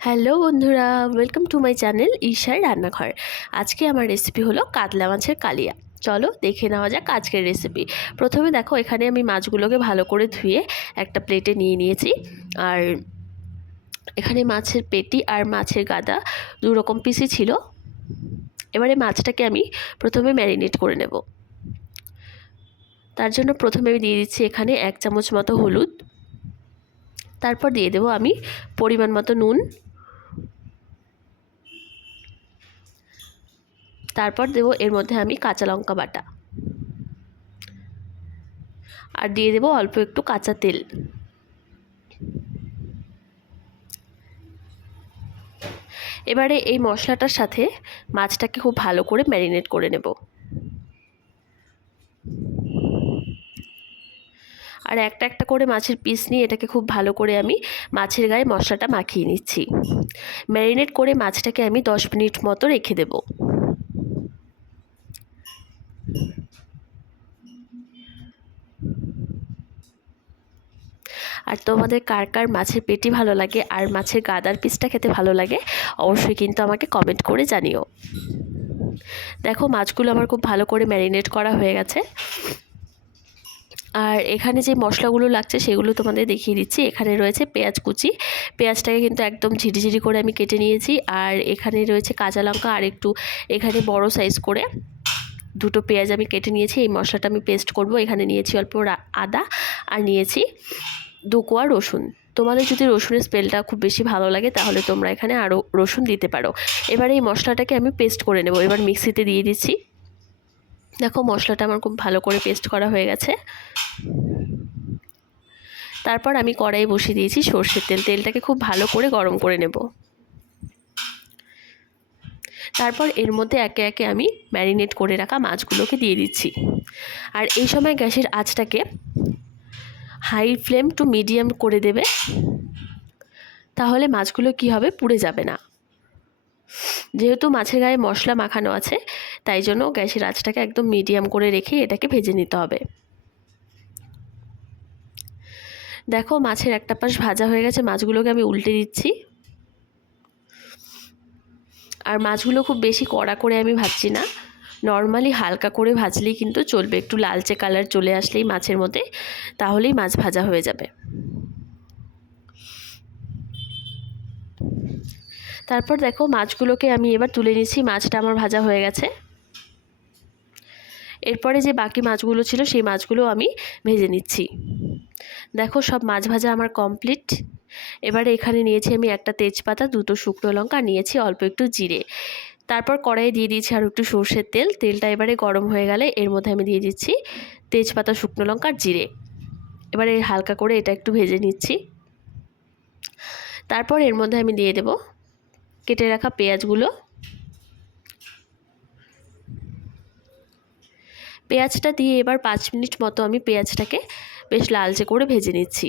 Hello বন্ধুরা, welcome to my channel ঈশার রান্নাঘর। আজকে আমার রেসিপি হলো কাতলা মাছের কালিয়া। চলো দেখে নেওয়া যাক আজকের রেসিপি। প্রথমে দেখো, এখানে আমি মাছগুলোকে ভালো করে ধুয়ে একটা প্লেটে নিয়ে নিয়েছি। আর এখানে মাছের পেটি আর মাছের গাদা দু রকম পিসই ছিল। এবারে মাছটাকে আমি প্রথমে ম্যারিনেট করে নেব। তার জন্য প্রথমে আমি দিয়ে দিচ্ছি এখানে 1 চামচ মতো হলুদ। তারপর দিয়ে দেবো আমি পরিমাণ মতো নুন। তারপর দেবো এর মধ্যে আমি কাঁচা লঙ্কা বাটা, আর দিয়ে দেবো অল্প একটু কাঁচা তেল। এবারে এই মশলাটার সাথে মাছটাকে খুব ভালো করে ম্যারিনেট করে নেব। আর একটা একটা করে মাছের পিস নিয়ে এটাকে খুব ভালো করে আমি মাছের গায়ে মশলাটা মাখিয়ে নিচ্ছি। ম্যারিনেট করে মাছটাকে আমি 10 মিনিট মতো রেখে দেব। আর তোমাদের কার কার মাছের পেটি ভালো লাগে আর মাছের গাদার পিসটা খেতে ভালো লাগে অবশ্যই কিন্তু আমাকে কমেন্ট করে জানিও। দেখো, মাছগুলো আমার খুব ভালো করে ম্যারিনেট করা হয়ে গেছে। আর এখানে যে মশলাগুলো লাগছে সেগুলো তোমাদের দেখিয়ে দিচ্ছি। এখানে রয়েছে পেঁয়াজ কুচি, পেঁয়াজটাকে কিন্তু একদম ঝিরিঝিরি করে আমি কেটে নিয়েছি। আর এখানে রয়েছে কাঁচা লঙ্কা, আর একটু এখানে বড় সাইজ করে দুটো পেঁয়াজ আমি কেটে নিয়েছি। এই মশলাটা আমি পেস্ট করব। এখানে নিয়েছি অল্প আদা, আর নিয়েছি 2 কোয়া রসুন। তোমাদের যদি রসুনের স্মেলটা খুব বেশি ভালো লাগে তাহলে তোমরা এখানে আরও রসুন দিতে পারো। এবার এই মশলাটাকে আমি পেস্ট করে নেব। এবার মিক্সিতে দিয়ে দিচ্ছি। দেখো, মশলাটা আমার খুব ভালো করে পেস্ট করা হয়ে গেছে। তারপর আমি কড়াই বসিয়ে দিয়েছি সর্ষের তেল। তেলটাকে খুব ভালো করে গরম করে নেব। তারপর এর মধ্যে একে একে আমি ম্যারিনেট করে রাখা মাছগুলোকে দিয়ে দিচ্ছি। আর এই সময় গ্যাসের আঁচটাকে হাই ফ্লেম টু মিডিয়াম করে দেবে, তাহলে মাছগুলো কি হবে, পুড়ে যাবে না। যেহেতু মাছের গায়ে মশলা মাখানো আছে, তাই জন্য গ্যাসের আঁচটাকে একদম মিডিয়াম করে রেখে এটাকে ভেজে নিতে হবে। দেখো, মাছের একটা পাশ ভাজা হয়ে গেছে, মাছগুলোকে আমি উল্টে দিচ্ছি। আর মাছগুলো খুব বেশি কড়া করে আমি ভাজছি না, নর্মালি হালকা করে ভাজলেই কিন্তু চলবে। একটু লালচে কালার চলে আসলেই মাছের মধ্যে, তাহলেই মাছ ভাজা হয়ে যাবে। তারপর দেখো, মাছগুলোকে আমি এবার তুলে নিচ্ছি। মাছটা আমার ভাজা হয়ে গেছে। এরপরে যে বাকি মাছগুলো ছিল সেই মাছগুলো আমি ভেজে নিচ্ছি। দেখো, সব মাছ ভাজা আমার কমপ্লিট। এবারে এখানে নিয়েছি আমি একটা তেজপাতা, 2টো শুকনো লঙ্কা, নিয়েছি অল্প একটু জিরে। তারপর কড়াইয়ে দিয়ে দিয়েছি আর একটু সর্ষের তেল। তেলটা এবারে গরম হয়ে গেলে এর মধ্যে আমি দিয়ে দিচ্ছি তেজপাতা, শুকনো লঙ্কা আর জিরে। এবারে হালকা করে এটা একটু ভেজে নিচ্ছি। তারপর এর মধ্যে আমি দিয়ে দেব কেটে রাখা পেঁয়াজগুলো। পেঁয়াজটা দিয়ে এবার 5 মিনিট মতো আমি পেঁয়াজটাকে বেশ লালচে করে ভেজে নিচ্ছি।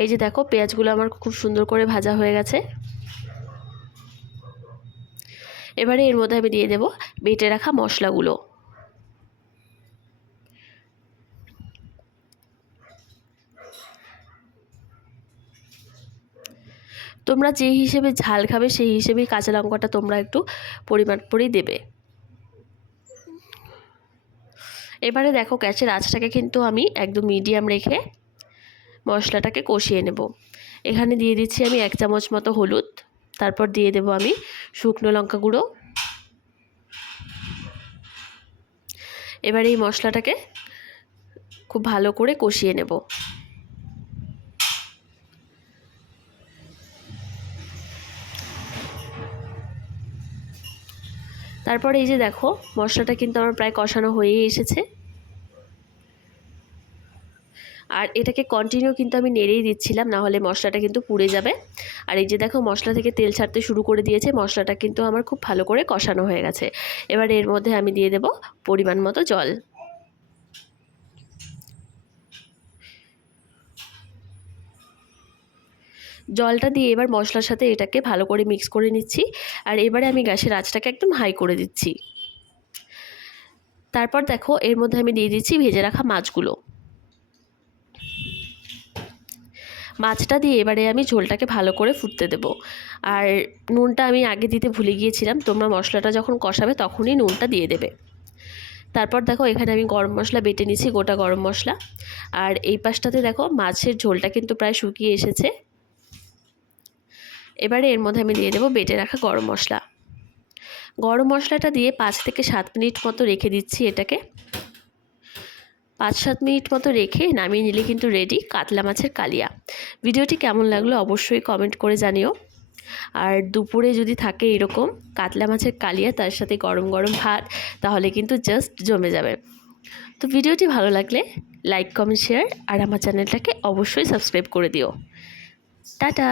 এই যে দেখো, পেঁয়াজগুলো আমার খুব সুন্দর করে ভাজা হয়ে গেছে। এবারে এর মধ্যে আমি দিয়ে দেব বেটে রাখা মশলাগুলো। তোমরা যে হিসেবে ঝাল খাবে সেই হিসেবেই কাঁচা লঙ্কাটা তোমরা একটু পরিমাণ করেই দেবে। এবারে দেখো, গ্যাসের আঁচটাকে কিন্তু আমি একদম মিডিয়াম রেখে মশলাটাকে কষিয়ে নেব। এখানে দিয়ে দিচ্ছি আমি 1 চামচ মতো হলুদ। তারপর দিয়ে দেব আমি শুকনো লঙ্কা গুঁড়ো। এবার এই মশলাটাকে খুব ভালো করে কষিয়ে নেব। তারপর এই যে দেখো, মশলাটা কিন্তু আমার প্রায় কষানো হয়েই এসেছে। আর এটাকে কন্টিনিউ কিন্তু আমি নেড়েই দিচ্ছিলাম, না হলে মশলাটা কিন্তু পুড়ে যাবে। আর এই যে দেখো, মশলা থেকে তেল ছাড়তে শুরু করে দিয়েছে। মশলাটা কিন্তু আমার খুব ভালো করে কষানো হয়ে গেছে। এবার এর মধ্যে আমি দিয়ে দেব পরিমাণ মতো জল। জলটা দিয়ে এবার মশলার সাথে এটাকে ভালো করে মিক্স করে নিচ্ছি। আর এবারে আমি গ্যাসের আঁচটাকে একদম হাই করে দিচ্ছি। তারপর দেখো, এর মধ্যে আমি দিয়ে দিচ্ছি ভেজে রাখা মাছগুলো। মাছটা দিয়ে এবারে আমি ঝোলটাকে ভালো করে ফুটতে দেবো। আর নুনটা আমি আগে দিতে ভুলে গিয়েছিলাম, তোমরা মশলাটা যখন কষাবে তখনই নুনটা দিয়ে দেবে। তারপর দেখো এখানে আমি গরম মশলা বেটে নিয়েছি, গোটা গরম মশলা। আর এই পাশটাতে দেখো মাছের ঝোলটা কিন্তু প্রায় শুকিয়ে এসেছে। এবারে এর মধ্যে আমি দিয়ে দেবো বেটে রাখা গরম মশলা। গরম মশলাটা দিয়ে 5 থেকে 7 মিনিট মতো রেখে দিচ্ছি এটাকে। 5-7 মিনিট মতো রেখে নামিয়ে নিলে কিন্তু রেডি কাতলা মাছের কালিয়া। ভিডিওটি কেমন লাগলো অবশ্যই কমেন্ট করে জানিও। আর দুপুরে যদি থাকে এরকম কাতলা মাছের কালিয়া, তার সাথে গরম গরম ভাত, তাহলে কিন্তু জাস্ট জমে যাবে। তো ভিডিওটি ভালো লাগলে লাইক, কমেন্ট, শেয়ার আর আমার চ্যানেলটাকে অবশ্যই সাবস্ক্রাইব করে দিও। টাটা।